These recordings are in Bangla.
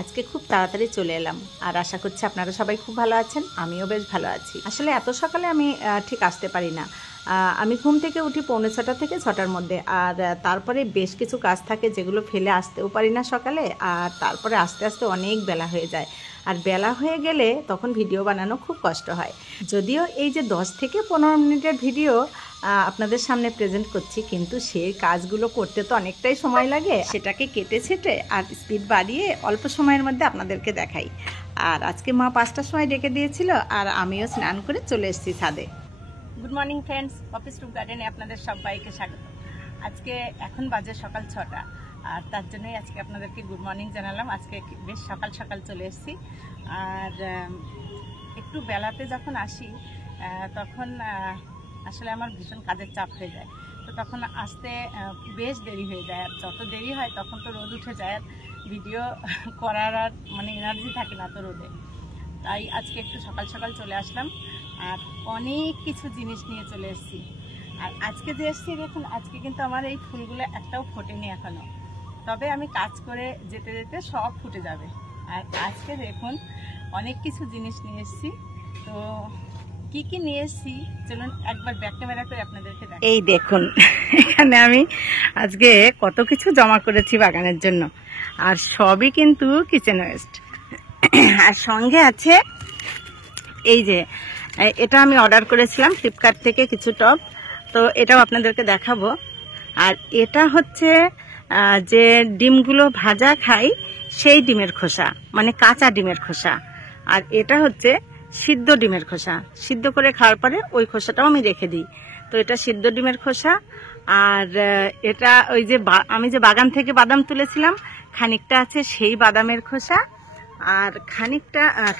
আজকে খুব তাড়াতাড়ি চলে এলাম আর আশা করছি আপনারা সবাই খুব ভালো আছেন। আমিও বেশ ভালো আছি। আসলে এত সকালে আমি ঠিক আসতে পারি না। আমি ঘুম থেকে উঠি 6:45 থেকে 6টার মধ্যে, আর তারপরে বেশ কিছু কাজ থাকে যেগুলো ফেলে আসতেও পারি না সকালে, আর তারপরে আস্তে আস্তে অনেক বেলা হয়ে যায়। আর বেলা হয়ে গেলে তখন ভিডিও বানানো খুব কষ্ট হয়। যদিও এই যে 10 থেকে 15 মিনিটের ভিডিও আপনাদের সামনে প্রেজেন্ট করছি, কিন্তু সেই কাজগুলো করতে তো অনেকটাই সময় লাগে। সেটাকে কেটে ছেটে আর স্পিড বাড়িয়ে অল্প সময়ের মধ্যে আপনাদেরকে দেখাই। আর আজকে মা 5টার সময় ডেকে দিয়েছিল, আর আমিও স্নান করে চলে এসেছি ছাদে। Good morning friends, office room গার্ডেনে আপনাদের সবাইকে স্বাগত। আজকে এখন বাজে সকাল 6টা, আর তার জন্যই আজকে আপনাদেরকে গুড মর্নিং জানালাম। আজকে বেশ সকাল সকাল চলে এসেছি। আর একটু বেলাতে যখন আসি তখন আসলে আমার ভীষণ কাজের চাপ হয়ে যায়, তো তখন আসতে বেশ দেরি হয়ে যায়। আর যত দেরি হয় তখন তো রোদ উঠে যায়, আর ভিডিও করার আর মানে এনার্জি থাকে না তো রোদে। তাই আজকে একটু সকাল সকাল চলে আসলাম, আর অনেক কিছু জিনিস নিয়ে চলে এসেছি। আর আজকে যে এসেছি দেখুন, আজকে কিন্তু আমার এই ফুলগুলো একটাও ফোটেনি এখনও, তবে আমি কাজ করে যেতে যেতে সব ফুটে যাবে। আর আজকে দেখুন অনেক কিছু জিনিস নিয়ে এসেছি। তো কি কি নিয়ে এসেছি চলুন একবার ব্যাক ক্যামেরা করে আপনাদেরকে দেখাই। এই দেখুন এখানে আমি আজকে কত কিছু জমা করেছি বাগানের জন্য, আর সবই কিন্তু কিচেন ওয়েস্ট। আর সঙ্গে আছে এই যে এটা আমি অর্ডার করেছিলাম ফ্লিপকার্ট থেকে কিছু টব, তো এটাও আপনাদেরকে দেখাবো। আর এটা হচ্ছে যে ডিমগুলো ভাজা খাই সেই ডিমের খোসা, মানে কাঁচা ডিমের খোসা। আর এটা হচ্ছে সিদ্ধ ডিমের খোসা, সিদ্ধ করে খাওয়ার পরে ওই খোসাটাও আমি রেখে দিই। তো এটা সিদ্ধ ডিমের খোসা। আর এটা ওই যে আমি যে বাগান থেকে বাদাম তুলেছিলাম, খানিকটা আছে সেই বাদামের খোসা। আর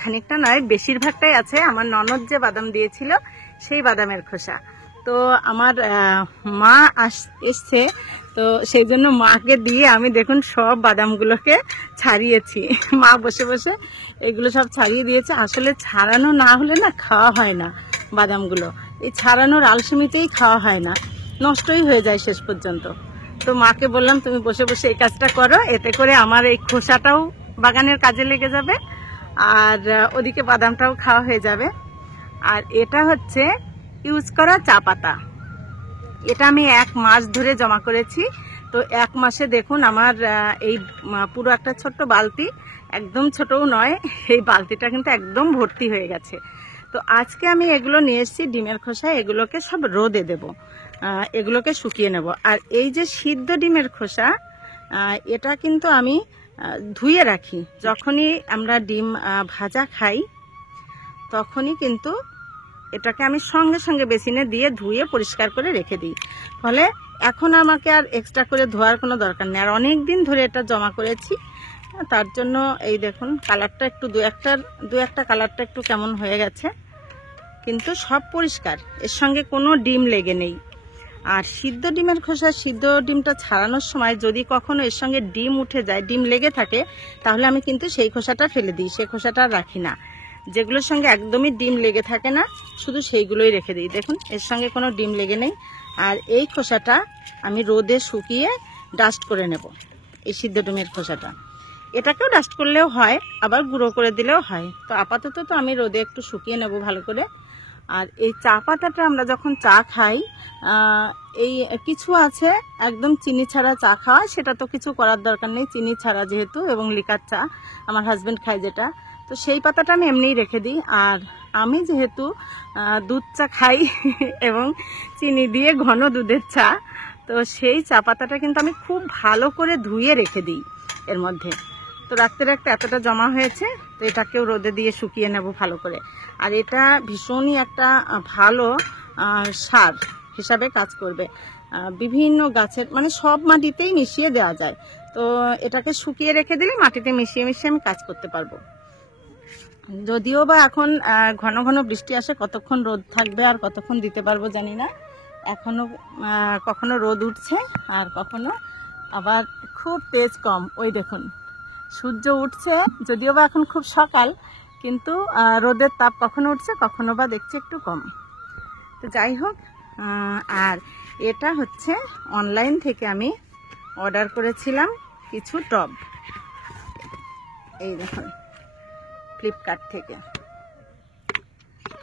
খানিকটা নয়, বেশিরভাগটাই আছে আমার ননদ যে বাদাম দিয়েছিল সেই বাদামের খোসা। তো আমার মা এসছে, তো সেই জন্য মাকে দিয়ে আমি দেখুন সব বাদামগুলোকে ছাড়িয়েছি। মা বসে বসে এগুলো সব ছাড়িয়ে দিয়েছে। আসলে ছাড়ানো না হলে না খাওয়া হয় না বাদামগুলো, এই ছাড়ানোর আলসেমিতেই খাওয়া হয় না, নষ্টই হয়ে যায় শেষ পর্যন্ত। তো মাকে বললাম তুমি বসে বসে এই কাজটা করো, এতে করে আমার এই খোসাটাও বাগানের কাজে লেগে যাবে, আর ওদিকে বাদামটাও খাওয়া হয়ে যাবে। আর এটা হচ্ছে ইউজ করা চা পাতা, এটা আমি 1 মাস ধরে জমা করেছি। তো 1 মাসে দেখুন আমার এই পুরো একটা ছোট্ট বালতি, একদম ছোটও নয়, এই বালতিটা কিন্তু একদম ভর্তি হয়ে গেছে। তো আজকে আমি এগুলো নিয়ে এসেছি ডিমের খোসা, এগুলোকে সব রোদে দেব, এগুলোকে শুকিয়ে নেব। আর এই যে সিদ্ধ ডিমের খোসা, এটা কিন্তু আমি ধুয়ে রাখি। যখনই আমরা ডিম ভাজা খাই তখনই কিন্তু এটাকে আমি সঙ্গে সঙ্গে বেসিনে দিয়ে ধুয়ে পরিষ্কার করে রেখে দিই। ফলে এখন আমাকে আর এক্সট্রা করে ধোয়ার কোনো দরকার নেই। আর অনেক দিন ধরে এটা জমা করেছি, তার জন্য এই দেখুন কালারটা একটু দু একটা কালারটা একটু কেমন হয়ে গেছে, কিন্তু সব পরিষ্কার, এর সঙ্গে কোনো ডিম লেগে নেই। আর সিদ্ধ ডিমের খোসা, সিদ্ধ ডিমটা ছাড়ানোর সময় যদি কখনো এর সঙ্গে ডিম উঠে যায়, ডিম লেগে থাকে, তাহলে আমি কিন্তু সেই খোসাটা ফেলে দিই, সেই খোসাটা রাখি না। যেগুলোর সঙ্গে একদমই ডিম লেগে থাকে না, শুধু সেইগুলোই রেখে দিই। দেখুন এর সঙ্গে কোনো ডিম লেগে নেই। আর এই খোসাটা আমি রোদে শুকিয়ে ডাস্ট করে নেব, এই সিদ্ধ ডিমের খোসাটা। এটাকেও ডাস্ট করলেও হয়, আবার গুঁড়ো করে দিলেও হয়। তো আপাতত তো আমি রোদে একটু শুকিয়ে নেব ভালো করে। আর এই চা পাতাটা আমরা যখন চা খাই, এই কিছু আছে একদম চিনি ছাড়া চা খাওয়া, সেটা তো কিছু করার দরকার নেই, চিনি ছাড়া যেহেতু, এবং লিকার চা আমার হাজব্যান্ড খায় যেটা, তো সেই পাতাটা আমি এমনিই রেখে দিই। আর আমি যেহেতু দুধ চা খাই এবং চিনি দিয়ে ঘন দুধের চা, তো সেই চা পাতাটা কিন্তু আমি খুব ভালো করে ধুয়ে রেখে দিই এর মধ্যে। তো রাখতে রাখতে এতটা জমা হয়েছে, তো এটাকেও রোদে দিয়ে শুকিয়ে নেব ভালো করে। আর এটা ভীষণই একটা ভালো সার হিসাবে কাজ করবে, বিভিন্ন গাছের মানে সব মাটিতেই মিশিয়ে দেওয়া যায়। তো এটাকে শুকিয়ে রেখে দিলে মাটিতে মিশিয়ে মিশিয়ে আমি কাজ করতে পারবো। যদিও বা এখন ঘন ঘন বৃষ্টি আসে, কতক্ষণ রোদ থাকবে আর কতক্ষণ দিতে পারবো জানি না। এখনো কখনো রোদ উঠছে আর কখনো আবার খুব তেজ কম। ওই দেখুন সূর্য উঠছে, যদিও বা এখন খুব সকাল, কিন্তু রোদের তাপ কখনো উঠছে কখনো বা দেখছি একটু কম। তো যাই হোক, আর এটা হচ্ছে অনলাইন থেকে আমি অর্ডার করেছিলাম কিছু টব। এই দেখুন ফ্লিপকার্ট থেকে।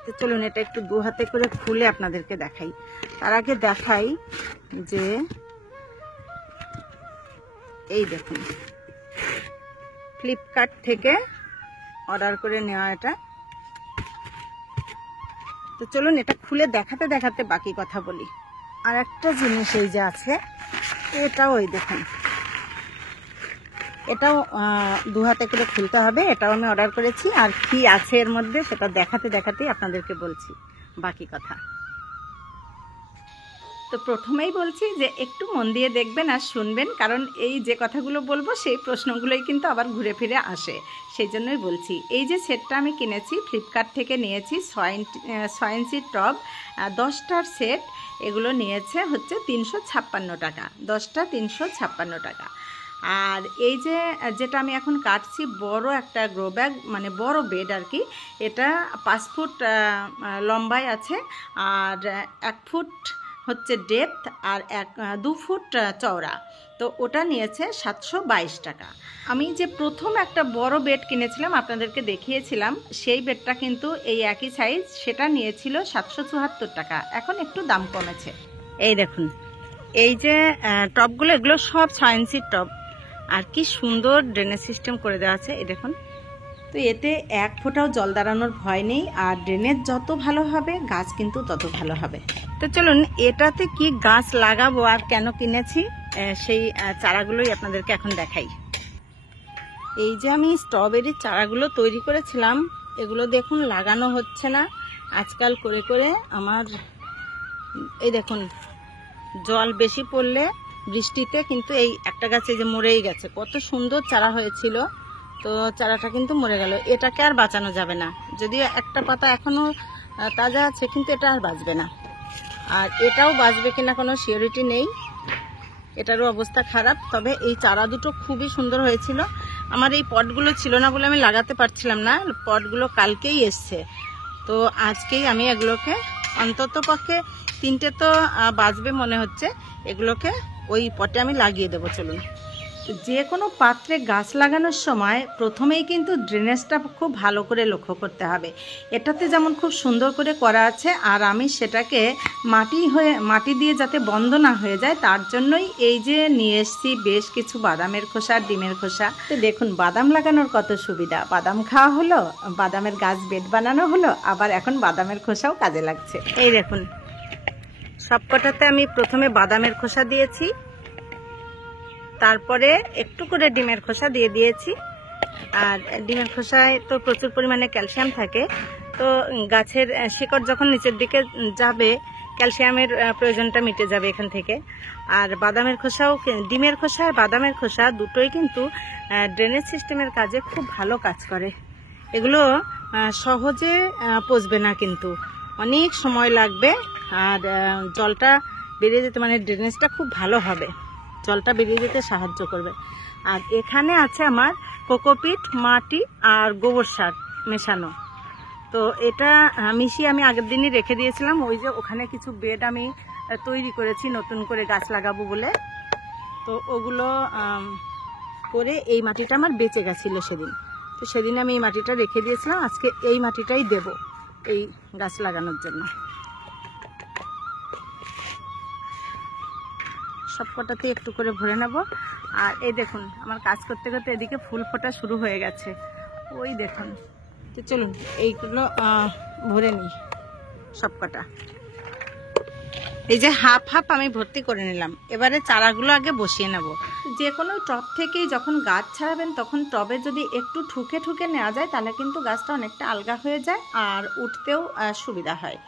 তো চলুন এটা একটু দু হাতে করে খুলে আপনাদেরকে দেখাই। তার আগে দেখাই যে এই দেখুন ফ্লিপকার্ট থেকে অর্ডার করে নেওয়া এটা। তো চলুন এটা খুলে দেখাতে দেখাতে বাকি কথা বলি। আর একটা জিনিস এই যে আছে, এটাও এই দেখুন, এটাও দু হাতে করে খুলতে হবে। এটাও আমি অর্ডার করেছি। আর কি আছে এর মধ্যে সেটা দেখাতে দেখাতেই আপনাদেরকে বলছি বাকি কথা। তো প্রথমেই বলছি যে একটু মন দিয়ে দেখবেন আর শুনবেন, কারণ এই যে কথাগুলো বলবো সেই প্রশ্নগুলোই কিন্তু আবার ঘুরে ফিরে আসে, সেই জন্যই বলছি। এই যে সেটটা আমি কিনেছি, ফ্লিপকার্ট থেকে নিয়েছি 6 ইঞ্চির টব, 10টার সেট। এগুলো নিয়েছে হচ্ছে 356 টাকা, 10টা 356 টাকা। আর এই যে যেটা আমি এখন কাটছি, বড় একটা গ্রো ব্যাগ, মানে বড় বেড আর কি। এটা 5 ফুট লম্বায় আছে, আর 1 ফুট হচ্ছে ডেপথ, আর 2 ফুট চওড়া। তো ওটা নিয়েছে 722 টাকা। আমি যে প্রথম একটা বড় বেড কিনেছিলাম, আপনাদেরকে দেখিয়েছিলাম, সেই বেডটা কিন্তু এই একই সাইজ, সেটা নিয়েছিল 774 টাকা। এখন একটু দাম কমেছে। এই দেখুন এই যে টবগুলো, এগুলো সব 6 ইঞ্চির টব। আর কি সুন্দর ড্রেনেজ সিস্টেম করে দেওয়া আছে, এই দেখুন। তো এতে 1 ফোঁটাও জল দাঁড়ানোর ভয় নেই, আর ড্রেনেজ যত ভালো হবে গাছ কিন্তু তত ভালো হবে। তো চলুন এটাতে কি গাছ লাগাবো আর কেন কিনেছি সেই চারাগুলোই আপনাদেরকে এখন দেখাই। এই যে আমি স্ট্রবেরির চারাগুলো তৈরি করেছিলাম, এগুলো দেখুন লাগানো হচ্ছে না আজকাল করে করে আমার। এই দেখুন জল বেশি পড়লে বৃষ্টিতে কিন্তু এই একটা গাছে যে মরেই গেছে। কত সুন্দর চারা হয়েছিল, তো চারাটা কিন্তু মরে গেল। এটাকে আর বাঁচানো যাবে না, যদিও একটা পাতা এখনো তাজা আছে, কিন্তু এটা আর বাঁচবে না। আর এটাও বাঁচবে কিনা কোনো সিওরিটি নেই, এটারও অবস্থা খারাপ। তবে এই চারা দুটো খুবই সুন্দর হয়েছিল। আমার এই পটগুলো ছিল না বলে আমি লাগাতে পারছিলাম না, পটগুলো কালকেই এসছে। তো আজকেই আমি এগুলোকে অন্তত পক্ষে 3টে তো বাঁচবে মনে হচ্ছে, এগুলোকে ওই পটে আমি লাগিয়ে দেবো। চলুন, যে কোনো পাত্রে গাছ লাগানোর সময় প্রথমেই কিন্তু ড্রেনেজটা খুব ভালো করে লক্ষ্য করতে হবে। এটাতে যেমন খুব সুন্দর করে করা আছে, আর আমি সেটাকে মাটি দিয়ে যাতে বন্ধ না হয়ে যায়, তার জন্যই এই যে নিয়ে এসেছি বেশ কিছু বাদামের খোসা, ডিমের খোসা। তো দেখুন বাদাম লাগানোর কত সুবিধা, বাদাম খাওয়া হলো, বাদামের গাছ বেড বানানো হলো, আবার এখন বাদামের খোসাও কাজে লাগছে। এই দেখুন সবকটাতে আমি প্রথমে বাদামের খোসা দিয়েছি, তারপরে একটু করে ডিমের খোসা দিয়ে দিয়েছি। আর ডিমের খোসায় তো প্রচুর পরিমাণে ক্যালসিয়াম থাকে, তো গাছের শিকড় যখন নিচের দিকে যাবে ক্যালসিয়ামের প্রয়োজনটা মিটে যাবে এখান থেকে। আর বাদামের খোসাও, ডিমের খোসা আর বাদামের খোসা দুটোই কিন্তু ড্রেনেজ সিস্টেমের কাজে খুব ভালো কাজ করে। এগুলো সহজে পচবে না, কিন্তু অনেক সময় লাগবে। আর জলটা বেরিয়ে যেতে, মানে ড্রেনেজটা খুব ভালো হবে, জলটা বেরিয়ে যেতে সাহায্য করবে। আর এখানে আছে আমার কোকোপিট, মাটি আর গোবর সার মেশানো। তো এটা মিশিয়ে আমি আগের দিনই রেখে দিয়েছিলাম। ওই যে ওখানে কিছু বেড আমি তৈরি করেছি নতুন করে গাছ লাগাবো বলে, তো ওগুলো করে এই মাটিটা আমার বেঁচে গেছিলো সেদিন। তো সেদিন আমি এই মাটিটা রেখে দিয়েছিলাম, আজকে এই মাটিটাই দেব এই গাছ লাগানোর জন্য। সবকটাতে একটু করে ভরে নেব। আর এই দেখুন আমার কাজ করতে করতে এদিকে ফুল ফোটা শুরু হয়ে গেছে, ওই দেখুন। তো চলুন এইগুলো ভরে নিই সবকটা। এই যে হাফ হাফ আমি ভর্তি করে নিলাম। এবারে চারাগুলো আগে বসিয়ে নেব। যে কোনো টব থেকেই যখন গাছ ছাড়াবেন তখন টবে যদি একটু ঠুকে ঠুকে নেওয়া যায় তাহলে কিন্তু গাছটা অনেকটা আলগা হয়ে যায় আর উঠতেও সুবিধা হয়।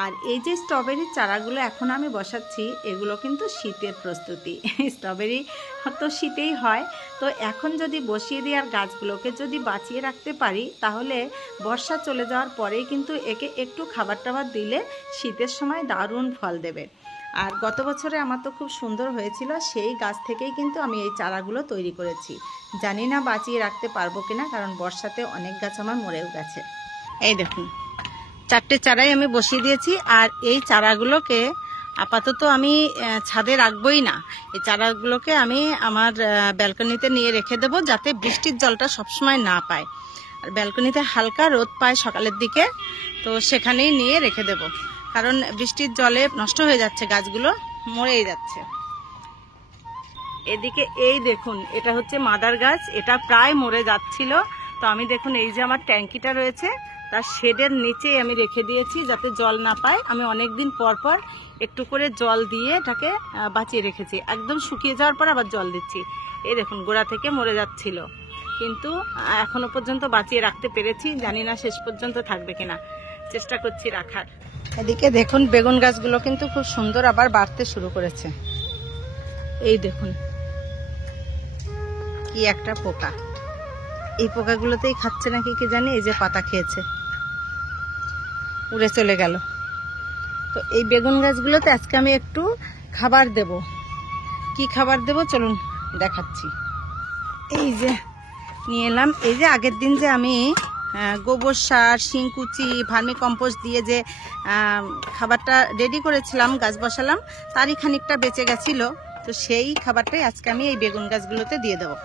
আর এই যে স্ট্রবেরির চারাগুলো এখন আমি বসাচ্ছি, এগুলো কিন্তু শীতের প্রস্তুতি। স্ট্রবেরি তো শীতেই হয়, তো এখন যদি বসিয়ে দিই আর গাছগুলোকে যদি বাঁচিয়ে রাখতে পারি, তাহলে বর্ষা চলে যাওয়ার পরেই কিন্তু একে একটু খাবার টাবার দিলে শীতের সময় দারুণ ফল দেবে। আর গত বছরে আমার তো খুব সুন্দর হয়েছিল, সেই গাছ থেকেই কিন্তু আমি এই চারাগুলো তৈরি করেছি। জানি না বাঁচিয়ে রাখতে পারবো কিনা, কারণ বর্ষাতে অনেক গাছ আমার মরেও গেছে। এই দেখুন 4টে চারাই আমি বসিয়ে দিয়েছি। আর এই চারাগুলোকে আপাতত আমি ছাদে রাখবই না, এই চারাগুলোকে আমি আমার ব্যালকনিতে নিয়ে রেখে দেবো, যাতে বৃষ্টির জলটা সবসময় না পায়। আর ব্যালকনিতে হালকা রোদ পায় সকালের দিকে, তো সেখানেই নিয়ে রেখে দেব, কারণ বৃষ্টির জলে নষ্ট হয়ে যাচ্ছে, গাছগুলো মরেই যাচ্ছে। এদিকে এই দেখুন, এটা হচ্ছে মাদার গাছ, এটা প্রায় মরে যাচ্ছিল। তো আমি দেখুন এই যে আমার ট্যাঙ্কিটা রয়েছে, তার শেডের নিচেই আমি রেখে দিয়েছি যাতে জল না পায়। আমি অনেকদিন পর পর একটু করে জল দিয়ে এটাকে বাঁচিয়ে রেখেছি, একদম শুকিয়ে যাওয়ার পর আবার জল দিচ্ছি। এই দেখুন গোড়া থেকে মরে যাচ্ছিল, কিন্তু এখনো পর্যন্ত বাঁচিয়ে রাখতে পেরেছি। জানি না শেষ পর্যন্ত থাকবে কিনা, চেষ্টা করছি রাখার। এদিকে দেখুন বেগুন গাছগুলো কিন্তু খুব সুন্দর আবার বাড়তে শুরু করেছে। এই দেখুন কি একটা পোকা, এই পোকাগুলোতেই খাচ্ছে নাকি কি জানি, এই যে পাতা খেয়েছে, উড়ে চলে গেল। তো এই বেগুন গাছগুলোতে আজকে আমি একটু খাবার দেব। কি খাবার দেব চলুন দেখাচ্ছি। এই যে নিয়ে এলাম, এই যে আগের দিন যে আমি গোবর সার, শিংকুচি, ভার্মি কম্পোস্ট দিয়ে যে খাবারটা রেডি করেছিলাম, গাছ বসালাম, তারই খানিকটা বেঁচে গেছিল। তো সেই খাবারটাই আজকে আমি এই বেগুন গাছগুলোতে দিয়ে দেবো।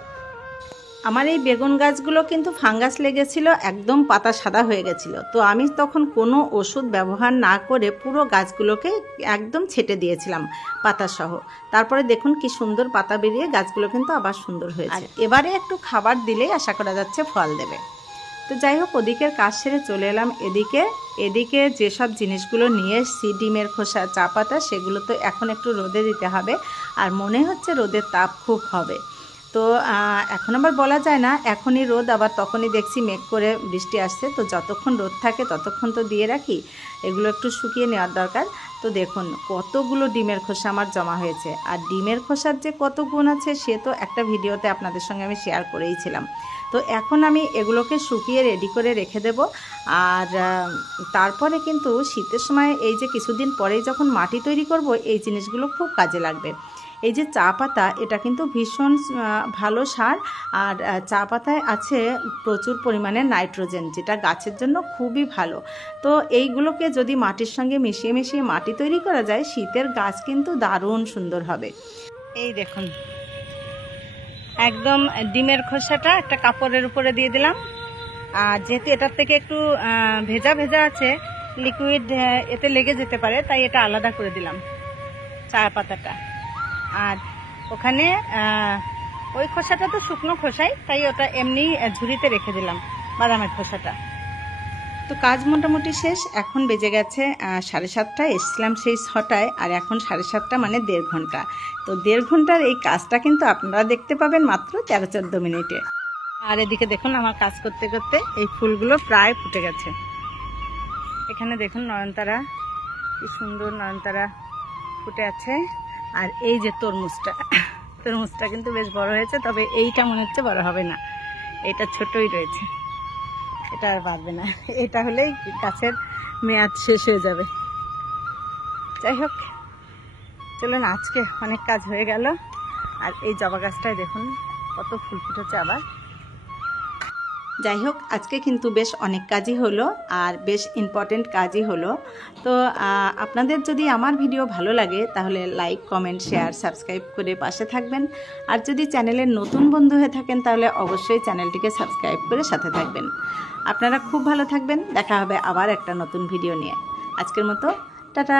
আমার এই বেগুন গাছগুলো কিন্তু ফাঙ্গাস লেগেছিল, একদম পাতা সাদা হয়ে গেছিল। তো আমি তখন কোনো ওষুধ ব্যবহার না করে পুরো গাছগুলোকে একদম ছেটে দিয়েছিলাম পাতা সহ। তারপরে দেখুন কি সুন্দর পাতা বেরিয়ে গাছগুলো কিন্তু আবার সুন্দর হয়েছে। এবারে একটু খাবার দিলেই আশা করা যাচ্ছে ফল দেবে। তো যাই হোক, ওদিকের কাজ সেরে চলে এলাম এদিকে যেসব জিনিসগুলো নিয়ে এসেছি, ডিমের খোসা, চা পাতা, সেগুলো তো এখন একটু রোদে দিতে হবে। আর মনে হচ্ছে রোদের তাপ খুব হবে। তো এখন আবার বলা যায় না এখনই রোদ, আবার তখনই দেখছি মেঘ করে বৃষ্টি আসছে। তো যতক্ষণ রোদ থাকে ততক্ষণ তো দিয়ে রাখি, এগুলো একটু শুকিয়ে নেওয়ার দরকার। তো দেখুন কতগুলো ডিমের খোসা আমার জমা হয়েছে। আর ডিমের খোসার যে কত গুণ আছে সে তো একটা ভিডিওতে আপনাদের সঙ্গে আমি শেয়ার করেইছিলাম। তো এখন আমি এগুলোকে শুকিয়ে রেডি করে রেখে দেব। আর তারপরে কিন্তু শীতের সময় এই যে কিছুদিন পরেই যখন মাটি তৈরি করব, এই জিনিসগুলো খুব কাজে লাগবে। এই যে চা পাতা, এটা কিন্তু ভীষণ ভালো সার। আর চা পাতায় আছে প্রচুর পরিমাণে নাইট্রোজেন, যেটা গাছের জন্য খুবই ভালো। তো এইগুলোকে যদি মাটির সঙ্গে মিশিয়ে মিশিয়ে মাটি তৈরি করা যায়, শীতের গাছ কিন্তু দারুণ সুন্দর হবে। এই দেখুন একদম ডিমের খোসাটা একটা কাপড়ের উপরে দিয়ে দিলাম। আর যেহেতু এটার থেকে একটু ভেজা ভেজা আছে, লিকুইড এতে লেগে যেতে পারে, তাই এটা আলাদা করে দিলাম চা পাতাটা। আর ওখানে ওই খোসাটা তো শুকনো খোসাই, তাই ওটা এমনি ঝুড়িতে রেখে দিলাম, বাদামের খোসাটা। তো কাজ মোটামুটি শেষ। এখন বেজে গেছে 7:30। এসেছিলাম সেই 6টায়, আর এখন 7:30, মানে 1.5 ঘন্টা। তো 1.5 ঘন্টার এই কাজটা কিন্তু আপনারা দেখতে পাবেন মাত্র 13-14 মিনিটে। আর এদিকে দেখুন আমার কাজ করতে করতে এই ফুলগুলো প্রায় ফুটে গেছে। এখানে দেখুন নয়নতারা, কি সুন্দর নয়নতারা ফুটে আছে। আর এই যে তরমুজটা কিন্তু বেশ বড় হয়েছে, তবে এইটা মনে হচ্ছে বড় হবে না, এটা ছোটই রয়েছে, এটা আর বাড়বে না। এটা হলেই গাছের মেয়াদ শেষ হয়ে যাবে। যাই হোক চলুন, আজকে অনেক কাজ হয়ে গেল। আর এই জবা গাছটায় দেখুন কত ফুল ফুটেছে আবার। যাই হোক আজকে কিন্তু বেশ অনেক কাজই হলো, আর বেশ ইম্পর্টেন্ট কাজই হলো। তো আপনাদের যদি আমার ভিডিও ভালো লাগে তাহলে লাইক, কমেন্ট, শেয়ার, সাবস্ক্রাইব করে পাশে থাকবেন। আর যদি চ্যানেলের নতুন বন্ধু হয়ে থাকেন তাহলে অবশ্যই চ্যানেলটিকে সাবস্ক্রাইব করে সাথে থাকবেন। আপনারা খুব ভালো থাকবেন। দেখা হবে আবার একটা নতুন ভিডিও নিয়ে। আজকের মতো টাটা।